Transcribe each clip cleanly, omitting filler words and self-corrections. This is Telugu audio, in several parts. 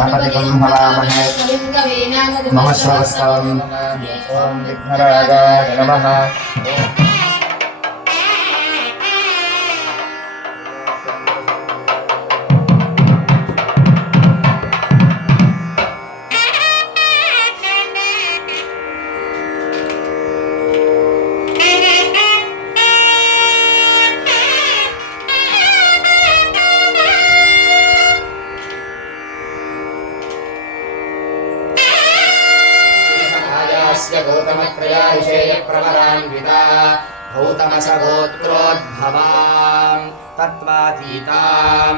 गणपतिं हवामहे नमः श्रवस्तां ॐ विघ्नराजाय नमः। गौतमत्रयाविषेयप्रवरान्विता गौतमसगोत्रोद्भवां तत्त्वातीतां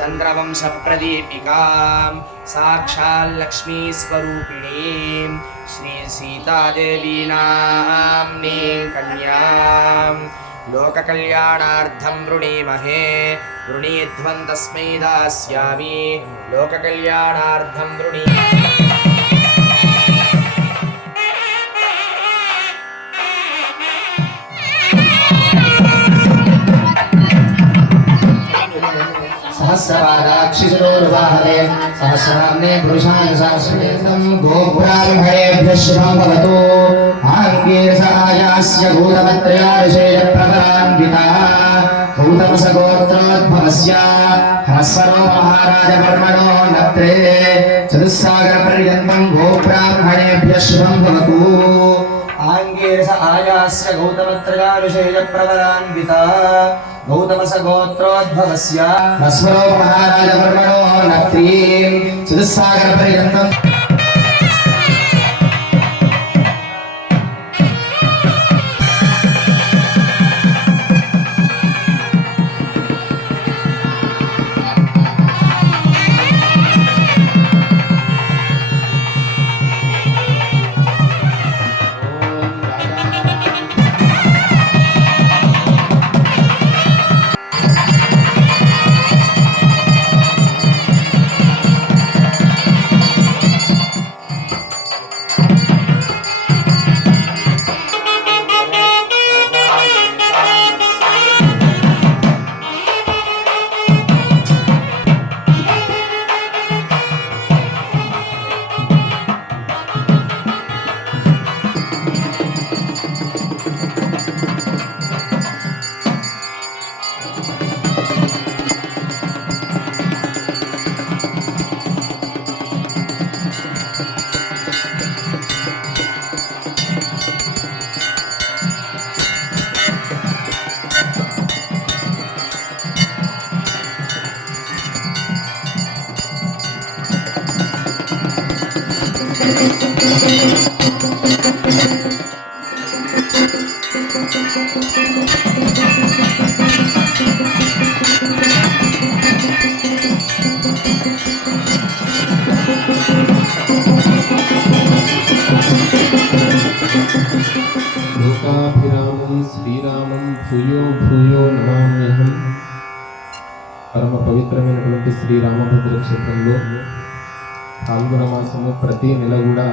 चन्द्रवंशप्रदीपिकां साक्षाल्लक्ष्मीस्वरूपिणीं श्रीसीतादेवीनाम्नीं कन्यां लोककल्याणार्थं वृणीमहे वृणीध्वं तस्मै दास्यामि लोककल्याणार्थं वृणीमहे। सहस्रपादाक्षिशिरोर्वाहरे सहस्राम्ने पुरुषाय सहस्रनेत्रं गोपुराभिभयेभ्यः शुभं भवतु। आङ्गीरसायास्य गौतमत्रयाविषेयप्रवरान्विता गौतमसगोत्रोद्भवस्य ह्रस्वरो महाराजवर्मणो नत्रे चतुस्सागरपर्यन्तं गोब्राह्मणेभ्यः शुभं भवतु। आङ्गीरसायास्य गौतमत्रयाविषेयप्रवरान्विता गौतमसगोत्रोद्भवस्य ह्रस्वरो महाराजवर्मणो नत्रीं चतुस्सागरपर्यन्तं लोकाभिरामं श्रीरामं भूयो भूयो नमाम्यहं। పరమ పవిత్రమైనటువంటి శ్రీరామభద్ర క్షేత్రంలో పాల్గొన మాసము ప్రతి నెల కూడా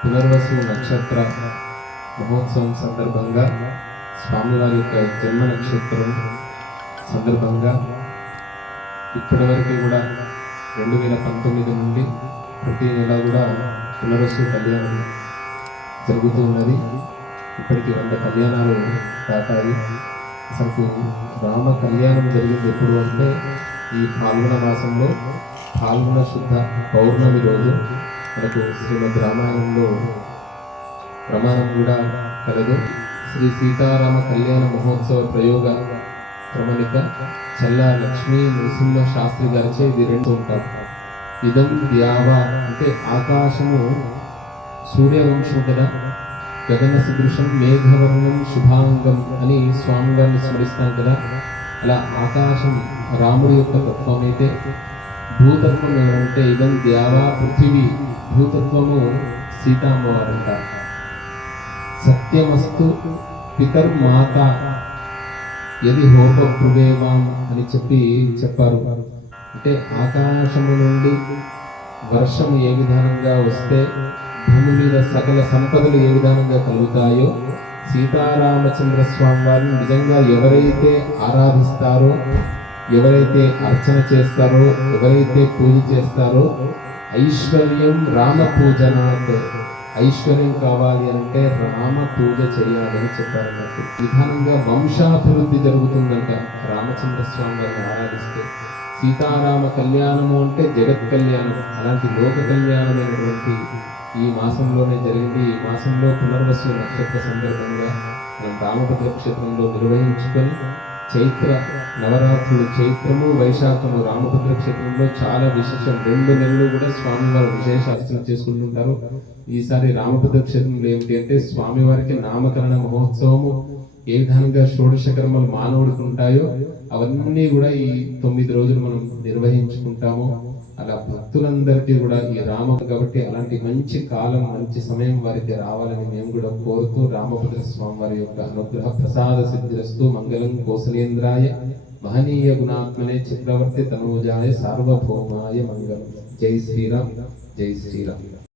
పునర్వసు నక్షత్ర మహోత్సవం సందర్భంగా స్వామివారి యొక్క జన్మ నక్షత్రం సందర్భంగా ఇప్పటివరకు కూడా 2019 నుండి ప్రతి నెల కూడా పునర్వసు కళ్యాణం జరుగుతూ ఉన్నది. ఇప్పటికి 100 కళ్యాణాలు దాటాయి. అసలు రామ కళ్యాణం జరిగింది ఎప్పుడు అంటే ఈ పాల్గొన మాసంలో పాల్గొన శుద్ధ పౌర్ణమి రోజు మనకు శ్రీమద్ రామాయణంలో ప్రమాణం కూడా కలదు. శ్రీ సీతారామ కళ్యాణ మహోత్సవ ప్రయోగ ప్రమాణిక చల్లా లక్ష్మీ నరసింహ శాస్త్రి గారిచే ఇది 2 ఉంటారు. ఇదం ద్యావ అంటే ఆకాశము సూర్యవంశం కదా, గగన సదృశం మేఘవర్ణం శుభాంగం అని స్వామి వారిని స్మరిస్తాం కదా. అలా ఆకాశం రాముడి యొక్క తత్వం అయితే, భూతత్వం ఎవరంటే ఇదం ద్యావా పృథివీ, భూతత్వము సీతామ్మవారంట. సత్యమస్తు పితర్మాత యది హోప భృవేవాం అని చెప్పారు. అంటే ఆకాశము నుండి వర్షము ఏ విధానంగా వస్తే భూమి మీద సకల సంపదలు ఏ విధానంగా కలుగుతాయో సీతారామచంద్ర స్వామి వారిని నిజంగా ఎవరైతే ఆరాధిస్తారో, ఎవరైతే అర్చన చేస్తారో, ఎవరైతే పూజ చేస్తారో ఐశ్వర్యం రామ పూజనాత్, ఐశ్వర్యం కావాలి అంటే రామ పూజ చేయాలని చెప్పారన్నట్టు. విధానంగా వంశాభివృద్ధి జరుగుతుందంట రామచంద్ర స్వామి వారిని ఆరాధిస్తే. సీతారామ కళ్యాణము అంటే జగత్ కళ్యాణం, అలాంటి లోక కళ్యాణమైనటువంటి ఈ మాసంలోనే జరిగింది. ఈ మాసంలో పునర్వసు నక్షత్ర సందర్భంగా మనం రామభద్ర క్షేత్రంలో నిర్వహించుకొని చైత్ర నవరాత్రులు, చైత్రము వైశాఖము రామభద్ర క్షేత్రంలో చాలా విశేషం. 2 నెలలు కూడా స్వామివారి విశేష అర్చన చేసుకుంటుంటారు. ఈసారి రామభద్ర క్షేత్రంలో ఏమిటి అంటే స్వామివారికి నామకరణ మహోత్సవము ఏ విధంగా షోడశ కర్మలు మానవుడికి ఉంటాయో అవన్నీ కూడా ఈ 9 రోజులు మనం నిర్వహించుకుంటాము. అలా భక్తులందరికీ కూడా ఈ రామ కాబట్టి అలాంటి మంచి కాలం, మంచి సమయం వారికి రావాలని మేము కూడా కోరుతూ రామభద్ర స్వామి వారి యొక్క అనుగ్రహ ప్రసాద సిద్ధిరస్తు. మంగళం కోసలేంద్రాయ మహనీయ గుణాత్మనే చక్రవర్తి తనూజాయ సార్వభౌమాయ మంగళం. జై శ్రీరామ్, జై శ్రీరామ్.